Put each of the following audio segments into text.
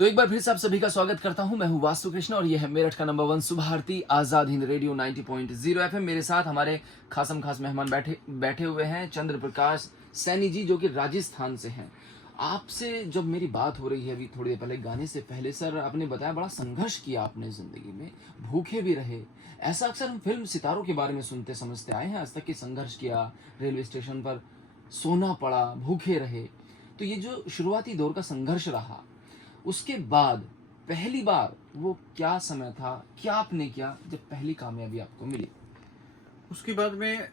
तो एक बार फिर से आप सभी का स्वागत करता हूं। मैं हूं वास्तु कृष्ण और यह है मेरठ का number 1 Subharti Azad Hind radio 90.0 FM. मेरे साथ हमारे खास मेहमान बैठे हुए हैं चंद्र प्रकाश सैनी जी, जो कि राजस्थान से हैं। आपसे जब मेरी बात हो रही है अभी थोड़ी देर पहले गाने से पहले, सर आपने बताया बड़ा संघर्ष किया आपने जिंदगी में, भूखे भी रहे। ऐसा अक्सर हम फिल्म सितारों के बारे में सुनते समझते आए हैं आज तक कि संघर्ष किया, रेलवे स्टेशन पर सोना पड़ा, भूखे रहे। तो ये जो शुरुआती दौर का संघर्ष रहा, उसके बाद पहली बार वो क्या समय था, क्या आपने किया जब पहली कामयाबी आपको मिली? उसके बाद में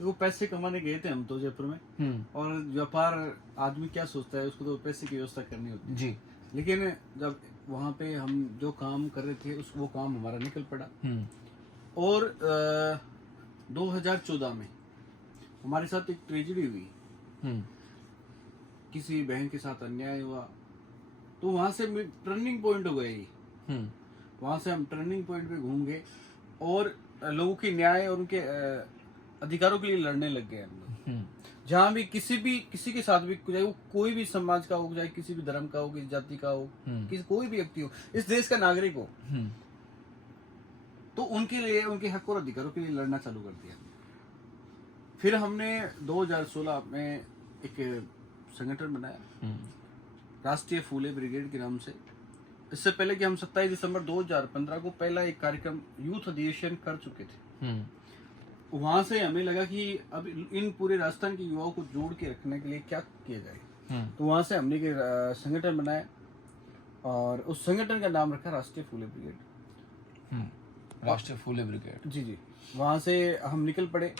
वो पैसे कमाने गए थे हम तो जयपुर में। और व्यापार आदमी क्या सोचता है, उसको तो पैसे की व्यवस्था करनी होती है जी। लेकिन जब वहाँ पे हम जो काम कर रहे थे वो काम हमारा निकल पड़ा। और 2014 में हमारे साथ एक ट्रेजेडी हुई। किसी बहन के साथ अन्याय हुआ, तो वहां से टर्निंग पॉइंट हो गया ये। वहां से हम टर्निंग पॉइंट पे घूम गए और लोगों के न्याय और उनके अधिकारों के लिए लड़ने लग गए हम लोग। जहाँ भी किसी के साथ भी, चाहे वो कोई भी समाज का हो, चाहे किसी भी धर्म का हो, किसी जाति का हो, कोई भी व्यक्ति हो, इस देश का नागरिक हो, तो उनके लिए, उनके हक और अधिकारों के लिए लड़ना चालू कर दिया। फिर हमने 2016 में एक संगठन बनाया, राष्ट्रीय फूले ब्रिगेड के नाम से। इससे पहले कि हम 27 दिसंबर 2015 को पहला एक कार्यक्रम यूथ अधिवेशन कर चुके थे। वहां से हमें लगा कि अब इन पूरे राजस्थान के युवाओं को जोड़ के रखने के लिए क्या किया जाए। तो वहां से हमने एक संगठन बनाया और उस संगठन का नाम रखा राष्ट्रीय फूले ब्रिगेड। राष्ट्रीय फूले ब्रिगेड। जी। वहां से हम निकल पड़े।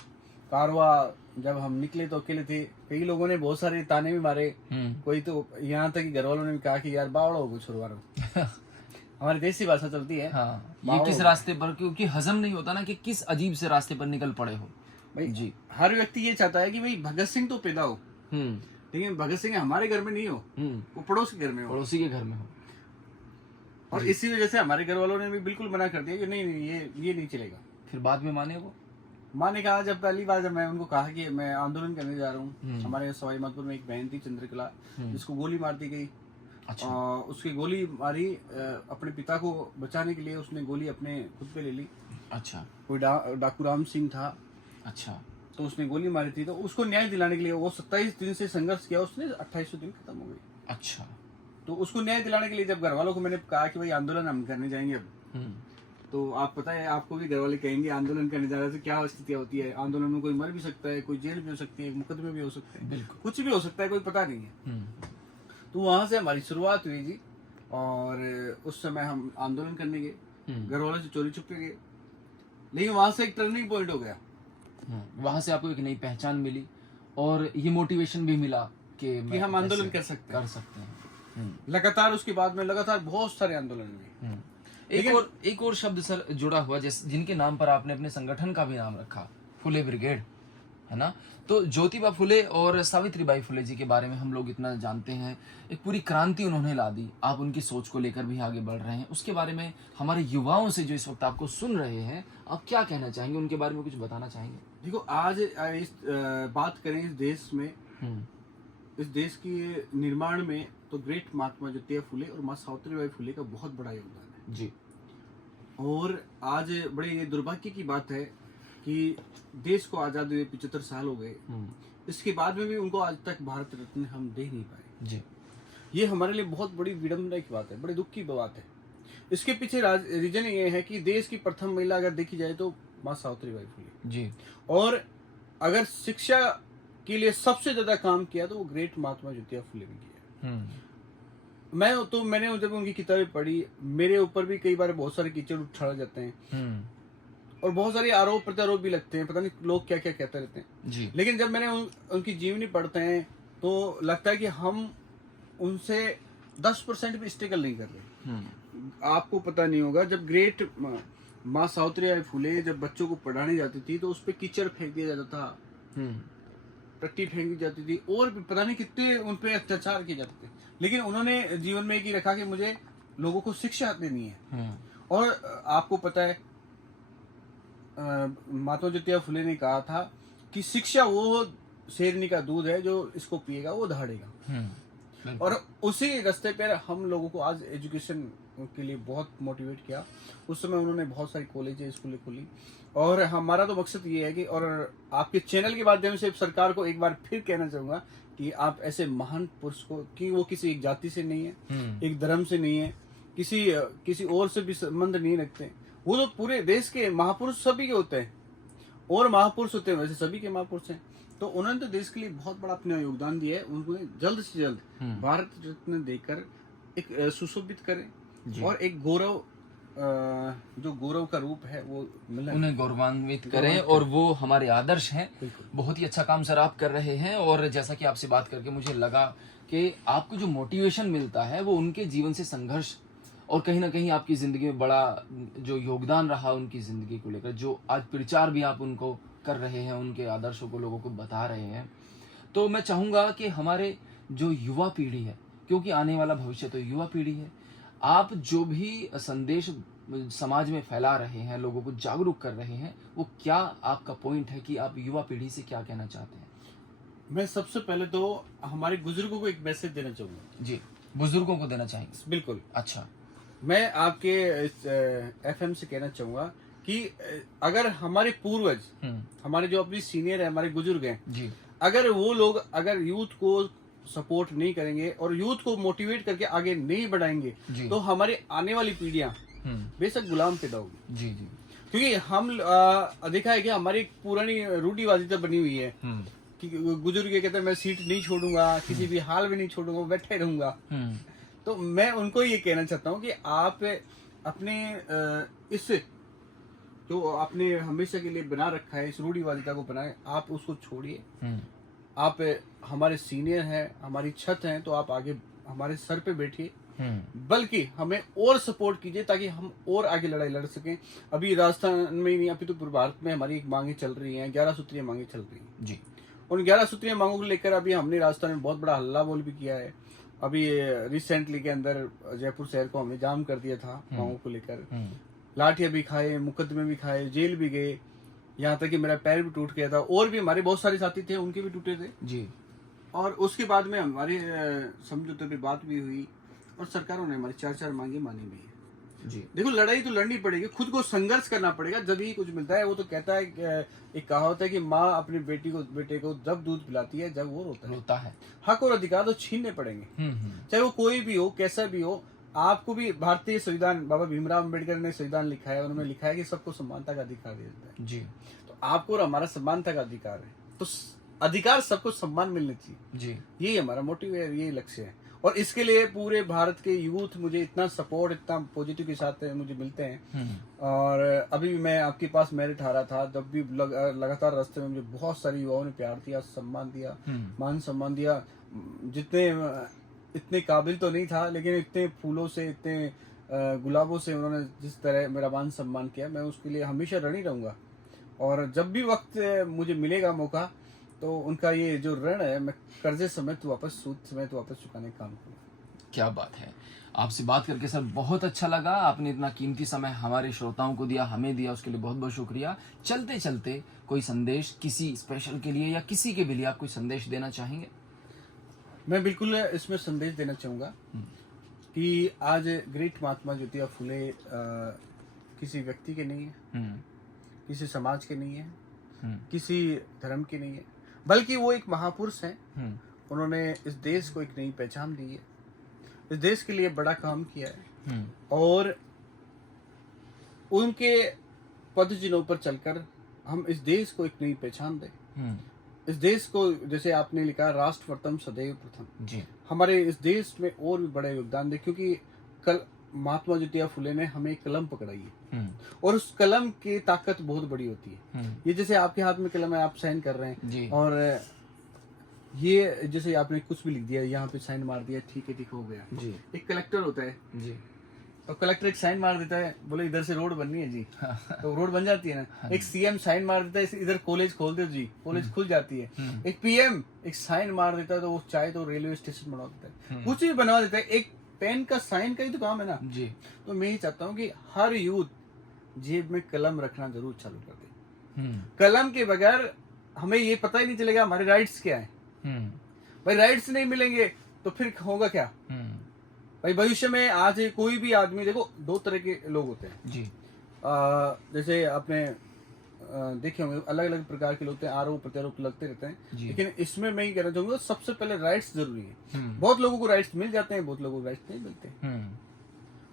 कारवा जब हम निकले तो अकेले थे। कई लोगों ने बहुत सारे ताने भी मारे। कोई तो यहाँ तक कि घर वालों ने भी कहा कि यार बावड़ा हो छुड़वा हमारी देसी भाषा चलती है। हाँ, ये किस रास्ते पर, क्योंकि हजम नहीं होता ना कि किस अजीब से रास्ते पर निकल पड़े हो। भाई जी। हर व्यक्ति ये चाहता है कि भाई भगत सिंह तो पैदा हो, लेकिन भगत सिंह हमारे घर में नहीं हो, वो पड़ोस के घर में हो, पड़ोसी के घर में हो। और इसी वजह से हमारे घर वालों ने भी बिल्कुल मना कर दिया कि नहीं ये नहीं चलेगा। फिर बाद में माने वो? माने कहा, जब पहली बार जब मैं उनको कहा कि मैं आंदोलन करने जा रहा हूँ। हमारे सवाई माधोपुर में एक बहन थी चंद्रकला, जिसको गोली मार दी गई। अच्छा। उसकी गोली मारी अपने पिता को बचाने के लिए, उसने गोली अपने खुद पे ले ली। अच्छा। कोई डाकू राम सिंह था। अच्छा। तो उसने गोली मारी थी, तो उसको न्याय दिलाने के लिए वो 27 दिन से संघर्ष किया, उसने 28 दिन खत्म हो गई। अच्छा। तो उसको न्याय दिलाने के लिए जब घर वालों को मैंने कहा कि भाई आंदोलन हम करने जाएंगे अब, तो आप पता है, आपको भी घर वाले कहेंगे आंदोलन करने जा रहे तो क्या स्थितियां होती है। आंदोलन में कोई मर भी सकता है, कोई जेल भी हो सकती है, मुकदमे भी हो सकते हैं, कुछ भी हो सकता है, कोई पता नहीं है। तो वहां से हमारी शुरुआत हुई जी। और उस समय हम आंदोलन करने गए, घर वालों से चोरी छुपे गए, लेकिन वहां से एक टर्निंग पॉइंट हो गया। वहां से आपको एक नई पहचान मिली और ये मोटिवेशन भी मिला कि हम आंदोलन कर सकते हैं। लगातार उसके बाद में लगातार बहुत सारे आंदोलन हुए। एक और शब्द सर जुड़ा हुआ, जिनके नाम पर आपने अपने संगठन का भी नाम रखा, फुले ब्रिगेड, है ना? तो ज्योतिबा फुले और सावित्रीबाई फुले जी के बारे में हम लोग इतना जानते हैं, एक पूरी क्रांति उन्होंने ला दी। आप उनकी सोच को लेकर भी आगे बढ़ रहे हैं। उसके बारे में हमारे युवाओं से जो इस वक्त आपको सुन रहे हैं, आप क्या कहना चाहेंगे, उनके बारे में कुछ बताना चाहेंगे? देखो, आज इस बात करें इस देश में, इस देश के निर्माण में, तो ग्रेट महात्मा ज्योतिबा फुले और माँ सावित्रीबाई फुले का बहुत बड़ा योगदान है जी। और आज बड़े ये दुर्भाग्य की बात है कि देश को आजाद हुए 75 साल हो गए, इसके बाद में भी उनको आज तक भारत रत्न हम दे नहीं पाए जी। ये हमारे लिए बहुत बड़ी विडंबना की बात है, बड़े दुख की बात है। इसके पीछे रीजन ये है कि देश की प्रथम महिला अगर देखी जाए तो माँ सावित्रीबाई फुले जी। और अगर शिक्षा के लिए सबसे ज्यादा काम किया तो वो ग्रेट महात्मा ज्योतिबा फुले ने किया। मैंने जब उनकी किताबें पढ़ी, मेरे ऊपर भी कई बार बहुत सारे कीचड़ उछाले जाते हैं और बहुत सारे आरोप प्रत्यारोप भी लगते हैं, पता नहीं लोग क्या क्या कहते रहते हैं जी। लेकिन जब मैंने उनकी जीवनी पढ़ते हैं तो लगता है कि हम उनसे 10% भी स्ट्रगल नहीं कर रहे। आपको पता नहीं होगा, जब ग्रेट माँ सावित्रीबाई फुले जब बच्चों को पढ़ाने जाती थी तो उस पर कीचड़ फेंक दिया जाता था, टट्टी फेंक दी जाती थी और पता नहीं कितने उन पे अत्याचार किए जाते थे, लेकिन उन्होंने जीवन में एक ही रखा कि मुझे लोगों को शिक्षा देनी है। और आपको पता है, महात्मा ज्योतिबा फुले ने कहा था कि शिक्षा वो शेरनी का दूध है, जो इसको पिएगा वो दहाड़ेगा। और उसी रास्ते पर हम लोगों को आज एजुकेशन के लिए बहुत मोटिवेट किया। उस समय उन्होंने बहुत सारी कॉलेजें स्कूलें खोली और हमारा तो मकसद ये है कि, और आपके चैनल के माध्यम से सरकार को एक बार फिर कहना चाहूँगा कि आप ऐसे महान पुरुष को, कि वो किसी एक जाति से नहीं है, एक धर्म से नहीं है, किसी और से भी संबंध नहीं रखते, वो तो पूरे देश के महापुरुष सभी के होते हैं और महापुरुष होते हैं, वैसे सभी के महापुरुष हैं। तो उन्होंने तो देश के लिए बहुत बड़ा अपना योगदान दिया है। उनको जल्द से जल्द भारत रत्न देकर एक सुशोभित करें और एक गौरव, जो गौरव का रूप है वो मिले, उन्हें गौरवान्वित करें और वो हमारे आदर्श हैं। बहुत ही अच्छा काम सर आप कर रहे हैं और जैसा कि आपसे बात करके मुझे लगा कि आपको जो मोटिवेशन मिलता है वो उनके जीवन से संघर्ष और कहीं ना कहीं आपकी ज़िंदगी में बड़ा जो योगदान रहा उनकी ज़िंदगी को लेकर, जो आज प्रचार भी आप उनको कर रहे हैं, उनके आदर्शों को लोगों को बता रहे हैं। तो मैं चाहूँगा कि हमारे जो युवा पीढ़ी है, क्योंकि आने वाला भविष्य तो युवा पीढ़ी है, आप जो भी संदेश समाज में फैला रहे हैं, लोगों को जागरूक कर रहे हैं, वो क्या आपका पॉइंट है कि आप युवा पीढ़ी से क्या कहना चाहते हैं? मैं सबसे पहले तो हमारे बुजुर्गों को एक मैसेज देना चाहूँगा। जी, बुजुर्गों को देना चाहेंगे? बिल्कुल। अच्छा। मैं आपके एफएम से कहना चाहूँगा कि अगर हमारे पूर्वज, हमारे जो अपनी सीनियर है, हमारे बुजुर्ग हैं जी, अगर वो लोग अगर यूथ को सपोर्ट नहीं करेंगे और यूथ को मोटिवेट करके आगे नहीं बढ़ाएंगे तो हमारी आने वाली पीढ़ियां बेशक गुलाम पैदा होगी। जी जी। क्योंकि हम देखा है कि हमारी एक पुरानी रूढ़िवादिता बनी हुई है कि बुजुर्ग ये कहते हैं मैं सीट नहीं छोड़ूंगा, किसी भी हाल में नहीं छोड़ूंगा, बैठे रहूंगा। तो मैं उनको ये कहना चाहता हूँ कि आप अपने इस जो आपने हमेशा के लिए बना रखा है, इस रूढ़िवादिता को बनाए, आप उसको छोड़िए। आप हमारे सीनियर हैं, हमारी छत हैं, तो आप आगे हमारे सर पे बैठिए, बल्कि हमें और सपोर्ट कीजिए ताकि हम और आगे लड़ाई लड़ सकें। अभी राजस्थान में ही नहीं, अभी तो पूरे भारत में हमारी एक मांगे चल रही हैं, 11 सूत्रीय मांगे चल रही हैं जी। उन 11 सूत्रीय मांगों को लेकर अभी हमने राजस्थान में बहुत बड़ा हल्ला बोल भी किया है। अभी रिसेंटली के अंदर जयपुर शहर को हमने जाम कर दिया था मांगों को लेकर, लाठियां भी खाए, मुकदमे भी खाए, जेल भी गए, यहाँ तक कि मेरा पैर भी टूट गया था और भी हमारे बहुत सारे साथी थे उनके भी टूटे थे जी। और उसके बाद में हमारे समझौते पे बात भी हुई और सरकारों ने हमारी 4 मांगे मानी भी है जी। देखो लड़ाई तो लड़नी पड़ेगी, खुद को संघर्ष करना पड़ेगा जब ही कुछ मिलता है। वो तो कहता है, एक कहावत है कि माँ अपनी बेटे को जब दूध पिलाती है जब वो रोता है। हक और अधिकार तो छीनने पड़ेंगे, चाहे वो कोई भी हो, कैसा भी हो। आपको भी भारतीय संविधान, बाबा भीमराव अम्बेडकर ने संविधान लिखा है, उन्होंने लिखा है कि सबको समानता का अधिकार दिया जाता है जी। तो आपको और हमारा समानता का अधिकार है, तो अधिकार सबको सम्मान मिलने चाहिए जी। यही हमारा मोटिव है, यही लक्ष्य है। और इसके लिए पूरे भारत के यूथ मुझे इतना सपोर्ट, इतना पॉजिटिव के साथ मुझे मिलते हैं। और अभी भी मैं आपके पास मेरिट आ रहा था, जब भी लगातार रास्ते में मुझे बहुत सारे युवाओं ने प्यार दिया, सम्मान दिया, मान सम्मान दिया। इतने काबिल तो नहीं था, लेकिन इतने फूलों से, इतने गुलाबों से उन्होंने जिस तरह मेरा मान सम्मान किया, मैं उसके लिए हमेशा ऋणी रहूंगा। और जब भी वक्त मुझे मिलेगा मौका, तो उनका ये जो ऋण है मैं कर्जे समेत वापस, सूद समेत वापस चुकाने का काम करूँगा। क्या बात है, आपसे बात करके सर बहुत अच्छा लगा। आपने इतना कीमती समय हमारे श्रोताओं को दिया, हमें दिया, उसके लिए बहुत बहुत शुक्रिया। चलते चलते कोई संदेश किसी स्पेशल के लिए या किसी के लिए आप कोई संदेश देना चाहेंगे? मैं बिल्कुल इसमें संदेश देना चाहूँगा कि आज ग्रेट महात्मा ज्योतिबा फुले किसी व्यक्ति के नहीं है, किसी समाज के नहीं है, किसी धर्म के नहीं है, बल्कि वो एक महापुरुष हैं। उन्होंने इस देश को एक नई पहचान दी है, इस देश के लिए बड़ा काम किया है और उनके पदचिन्हों पर चलकर हम इस देश को एक नई पहचान दें। इस देश को, जैसे आपने लिखा, राष्ट्र प्रथम सदैव प्रथम जी। हमारे इस देश में और भी बड़ा योगदान दे, क्योंकि कल महात्मा ज्योतिबा फुले ने हमें एक कलम पकड़ाई है और उस कलम की ताकत बहुत बड़ी होती है। ये जैसे आपके हाथ में कलम है, आप साइन कर रहे हैं जी। और ये जैसे आपने कुछ भी लिख दिया, यहाँ पे साइन मार दिया, ठीक है, ठीक हो गया जी। एक कलेक्टर होता है जी, तो कलेक्टर एक साइन मार देता है, बोले इधर से रोड बननी है जी, तो रोड बन जाती है ना। एक सीएम साइन मार देता है, इधर कॉलेज खोल दो जी, कॉलेज खुल जाती है। एक पीएम एक साइन मार देता है, तो वो चाहे तो रेलवे स्टेशन बनवा देता है, कुछ भी बनवा देता है। एक पेन का साइन का ही तो काम है ना जी। तो मैं ये चाहता हूँ कि हर यूथ जेब में कलम रखना जरूर चालू कर दे। कलम के बगैर हमें ये पता ही नहीं चलेगा हमारे राइट्स क्या है। भाई राइट्स नहीं मिलेंगे तो फिर होगा क्या हम्म, भाई? भविष्य में आज कोई भी आदमी, देखो दो तरह के लोग होते हैं। जी, जैसे आपने देखे होंगे अलग अलग प्रकार के लोग होते हैं, आरोप प्रत्यारोप लगते रहते हैं। जी। लेकिन इसमें मैं ये कहना चाहूंगा, सबसे पहले राइट्स जरूरी है। हम्म, बहुत लोगों को राइट्स मिल जाते हैं, बहुत लोगों को राइट्स नहीं मिलते। हम्म,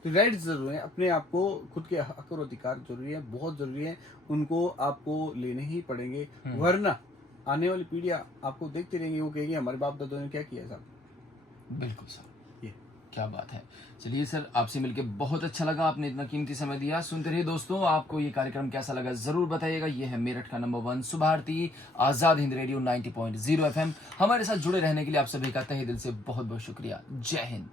तो राइट्स जरूरी है, अपने आप को, खुद के हक और अधिकार जरूरी है, बहुत जरूरी है। उनको आपको लेने ही पड़ेंगे, वरना आने वाली पीढ़ियां आपको देखती रहेंगी, वो कहेगी हमारे बाप दादों ने क्या किया साहब। बिल्कुल सर, ये क्या बात है। चलिए सर, आपसे मिलकर बहुत अच्छा लगा, आपने इतना कीमती समय दिया। सुनते रहिए दोस्तों, आपको ये कार्यक्रम कैसा लगा जरूर बताइएगा। ये है मेरठ का number 1 Subharti Azad Hind radio 90.0 FM। हमारे साथ जुड़े रहने के लिए आप सभी का तहे दिल से बहुत बहुत शुक्रिया। जय हिंद।